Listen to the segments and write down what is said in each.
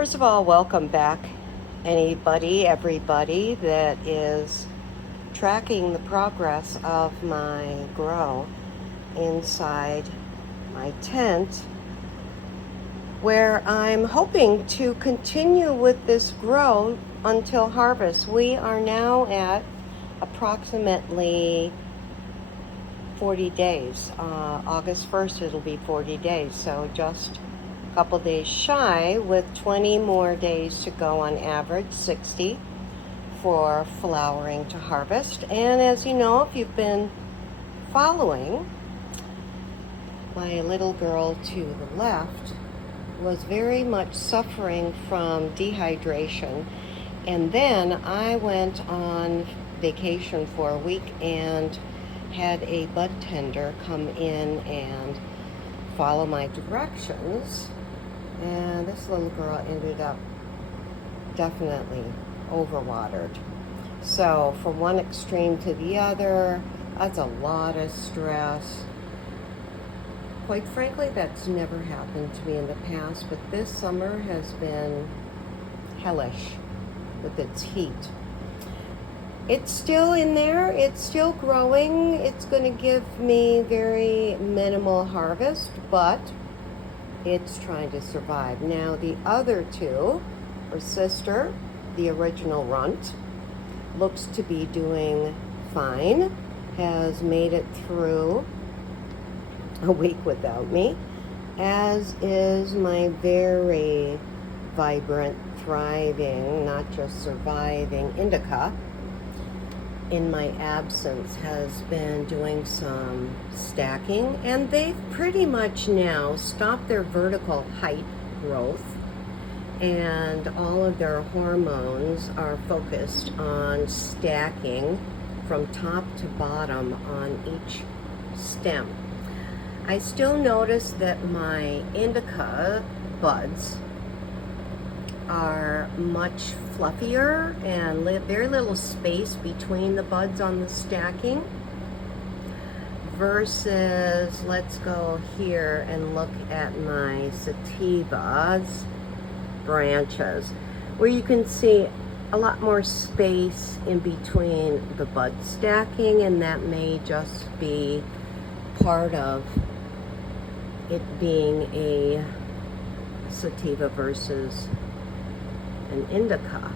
First of all, welcome back, everybody that is tracking the progress of my grow inside my tent, where I'm hoping to continue with this grow until harvest. We are now at approximately 40 days. August 1st, it'll be 40 days, so just a couple days shy, with 20 more days to go on average, 60 for flowering to harvest. And as you know, if you've been following, my little girl to the left was very much suffering from dehydration. And then I went on vacation for a week and had a bud tender come in and follow my directions. And this little girl ended up definitely overwatered. So from one extreme to the other, that's a lot of stress. Quite frankly, that's never happened to me in the past, but this summer has been hellish with its heat. It's still in there, it's still growing. It's going to give me very minimal harvest, but it's trying to survive. Now the other two, her sister, the original runt, looks to be doing fine, has made it through a week without me, as is my very vibrant, thriving, not just surviving indica. In my absence, has been doing some stacking, and they've pretty much now stopped their vertical height growth, and all of their hormones are focused on stacking from top to bottom on each stem. I still notice that my indica buds are much fluffier and very little space between the buds on the stacking, versus, let's go here and look at my sativa's branches, where you can see a lot more space in between the bud stacking, and that may just be part of it being a sativa versus an indica.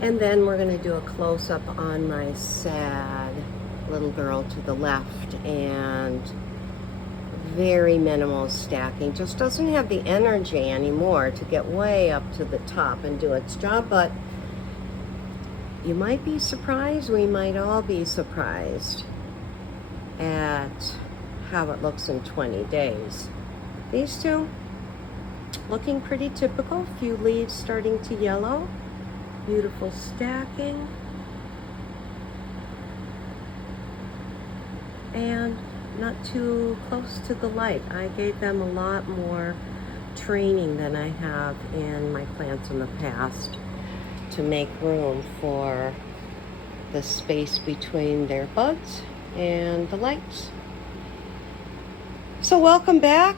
And then we're going to do a close-up on my sad little girl to the left, and very minimal stacking. Just doesn't have the energy anymore to get way up to the top and do its job. But you might be surprised, we might all be surprised at how it looks in 20 days. These two looking pretty typical. Few leaves starting to yellow. Beautiful stacking. And not too close to the light. I gave them a lot more training than I have in my plants in the past to make room for the space between their buds and the lights. So welcome back.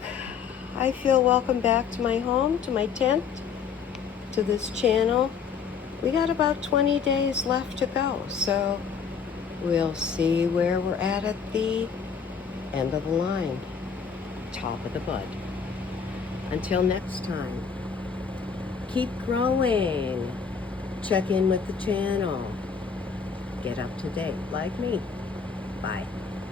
I feel welcome back to my home, to my tent, to this channel. We got about 20 days left to go, so we'll see where we're at the end of the line, top of the bud. Until next time, keep growing. Check in with the channel. Get up to date like me. Bye.